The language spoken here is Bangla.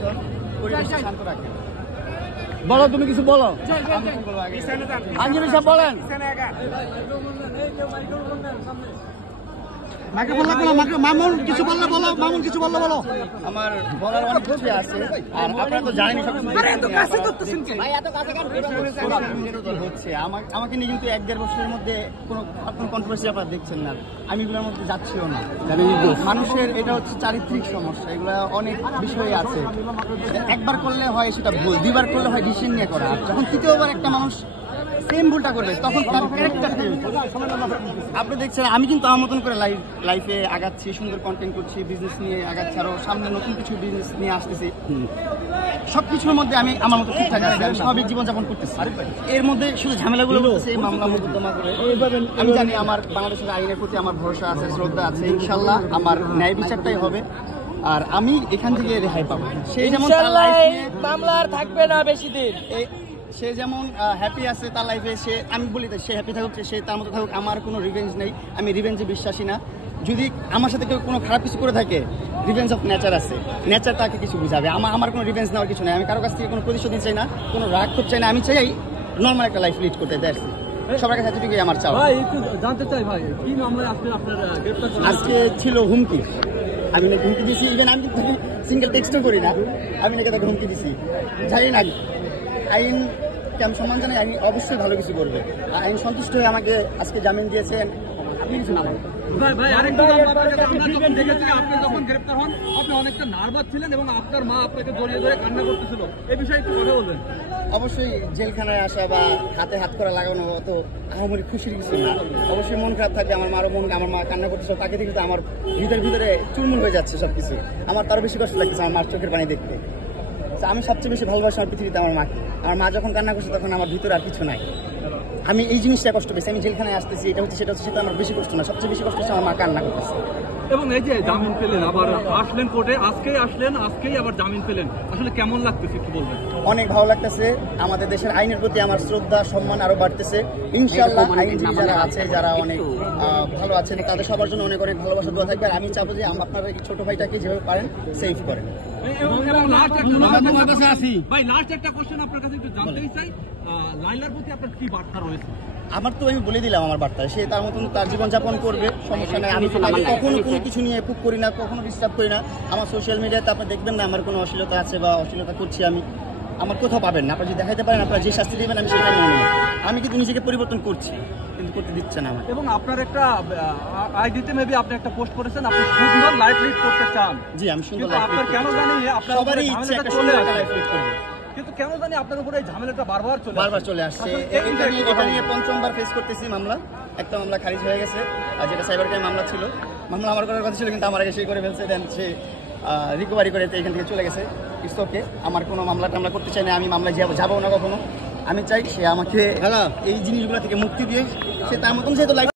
প্রশাসন পরিবেশ শান্ত রাখে। বলো, তুমি কিছু বলো। আইনজীবী সাহেব বলেন। মামুন কিছু বললে বলো, মামুন কিছু বললে বলো। আমার বলার অনেক কিছু আছে, আর আপনারা তো জানেনই সব হচ্ছে। আমাকে নিয়ে কিন্তু 1-1.5 বছরের মধ্যে কোনো কন্ট্রোভার্সি আপনারা দেখছেন না, আমি এগুলোর মধ্যে যাচ্ছিও না। মানুষের এটা হচ্ছে চারিত্রিক সমস্যা, এগুলো অনেক বিষয় আছে। একবার করলে হয় সেটা ভুল, 2বার করলে হয় ডিসিশন নিয়ে করা। যখন 3য়বার একটা মানুষ সেম ভুলটা করবে তখন তার ক্যারেক্টার ফেল। আপনি দেখছেন আমি কিন্তু আমার মতন করে লাইফে আগাচ্ছি, সুন্দর কন্টেন্ট করছি, বিজনেস নিয়ে আগাচ্ছি, আরো সামনে নতুন কিছু বিজনেস নিয়ে আসতেছি। সবকিছুর মধ্যে আমি আমার মতো ঠিকঠাক আছি, আমি স্বাভাবিক জীবনযাপন করতেছি। এর মধ্যে শুধু ঝামেলাগুলো করতেছে এই মামলা মোকদ্দমা করে। আমি জানি আমার বাংলাদেশের আইনের প্রতি আমার ভরসা আছে, শ্রদ্ধা আছে, ইনশাল্লাহ আমার ন্যায় বিচারটাই হবে আর আমি এখান থেকে রেহাই পাবো। সেই যেমন মামলা আর থাকবে না বেশি দিন। সে যেমন হ্যাপি আছে তার লাইফে, সে আমি বলি সে হ্যাপি থাকুক, সে তার মতো থাকুক, আমার কোনো রিভেঞ্জ নেই, আমি রিভেঞ্জে বিশ্বাসী না। যদি আমার সাথে কেউ কোনো খারাপ কিছু করে থাকে, রিভেঞ্জ অফ নেচার আছে, নেচার তাকে কিছু বুঝাবে। আমার কোনো রিভেঞ্জ নেওয়ার কিছু নেই, আমি কারো কাছ থেকে কোনো প্রতিশোধ চাই না, কোনো রাগ খুব চাই না, আমি চাই নর্মাল একটা লাইফ লিড করতে। দেখছি সবার কাছে এতটুকুই আমার চাওয়া। জানতে চাই ভাই, কি মামলায় আপনার আজকে ছিল হুমকি, আমি নাকি হুমকি দিয়েছি, ইভেন আমি সিঙ্গেল টেক্সটও করি না, আমি নাকি তাকে হুমকি দিছি। জানি না আইনকে আমি সম্মান জানাই, আইন অবশ্যই ভালো কিছু করবে। আইন সন্তুষ্ট হয়ে আমাকে আজকে জামিন দিয়েছেন। আপনি কিছু না আপনি যখন গ্রেপ্তার হন আপনি অনেকটা নার্ভাস ছিলেন এবং আপনার মা আপনাকে জড়িয়ে ধরে কান্না করতেছিল, এই বিষয়ে একটু কথা বলবেন। অবশ্যই জেলখানায় আসা বা হাতে হাত করা লাগানো অত আহামরি খুশির কিছু না। অবশ্যই মন খারাপ থাকবে, আমার মারও আমার মা কান্না করতেছে, তাকে দেখে তো আমার ভিতরে চুরমুর হয়ে যাচ্ছে সবকিছু। আমার তারও বেশি কষ্ট লাগতেছে আমার মার চোখের পানি দেখতে। আমি সবচেয়ে বেশি ভালোবাসি আমার পৃথিবীতে আমার মাকে। আমার মা যখন কান্না করছে তখন আমার ভিতরে আর কিছু নাই। আমি এই জিনিসটা কষ্ট পেয়েছি, আমি জেলখানায় আসতেছি, এটা হচ্ছে সেটা হচ্ছে, সেটা আমার বেশি কষ্ট না, সবচেয়ে বেশি কষ্ট হচ্ছে আমার মা কান্না করতেছে। এবং এই যে জামিন পেলেন, আবার আসলেন কোর্টে, আজকেই আসলেন, আজকেই আবার জামিন পেলেন, আসলে কেমন লাগতেছে একটু বলবেন? অনেক ভালো লাগতেছে, আমাদের দেশের আইনের প্রতি আমার শ্রদ্ধা সম্মান আরো বাড়তেছে। ইনশাআল্লাহ আইনজীবী যারা আছে, যারা অনেক ভালো আছেন, তাদের সবার জন্য অনেক অনেক ভালোবাসা দোয়া থাকবে। আর আমি চাবো যে আপনারা এই ছোট ভাইটাকে যেভাবে পারেন সেভ করেন। ভাই লাস্ট একটা কোশ্চেন আপনার কাছে একটু জানতেই চাই, লাইলার প্রতি আপনার কি বার্তা রয়েছে? আমার তো আমি বলে দিলাম আমার বার্তা, সে তার মতন তার জীবনযাপন করবে, সমস্যা নেই। আমি কখনো কোনো কিছু নিয়ে পুক করি না, কখনো ডিস্টার্ব করি না। আমার সোশ্যাল মিডিয়াতে আপনি দেখবেন না আমার কোনো অশ্লীলতা আছে বা অশ্লীলতা করছি, আমি আমার কোথাও পাবেন না। আপনারা যদি দেখাতে পারেন, আপনারা যে শাস্তি দেবেন আমি সেটা নিয়ে নেব। আমি কিন্তু নিজেকে পরিবর্তন করছি, কিন্তু করতে দিচ্ছে না আমার। এবং আপনার একটা আইডিতে মেবি আপনি একটা পোস্ট করেছেন, আপনি সুন্দর লাইফ লিড করতে চান। জি, আমি সুন্দর লাইফ লিড। আপনার কেন জানি আপনার সবারই ইচ্ছে একটা সুন্দর লাইফ লিড করবে, কিন্তু কেন জানি আপনার উপরে এই ঝামেলাটা বারবার চলে আসছে। এটা নিয়ে 5বার ফেস করতেছি মামলা। একটা মামলা খারিজ হয়ে গেছে, আর যেটা সাইবার ক্রাইম মামলা ছিল, মামলা আমার করার কথা ছিল কিন্তু আমার আগে সে করে ফেলছে, দেন সে রিকভারি করে এখান থেকে চলে গেছে। ইটস ওকে, আমার কোনো মামলা টামলা করতে চাই না, আমি মামলায় যাবো না কখনো। আমি চাই সে আমাকে এই জিনিসগুলো থেকে মুক্তি দিয়ে সে তার মতন যেহেতু লাইফ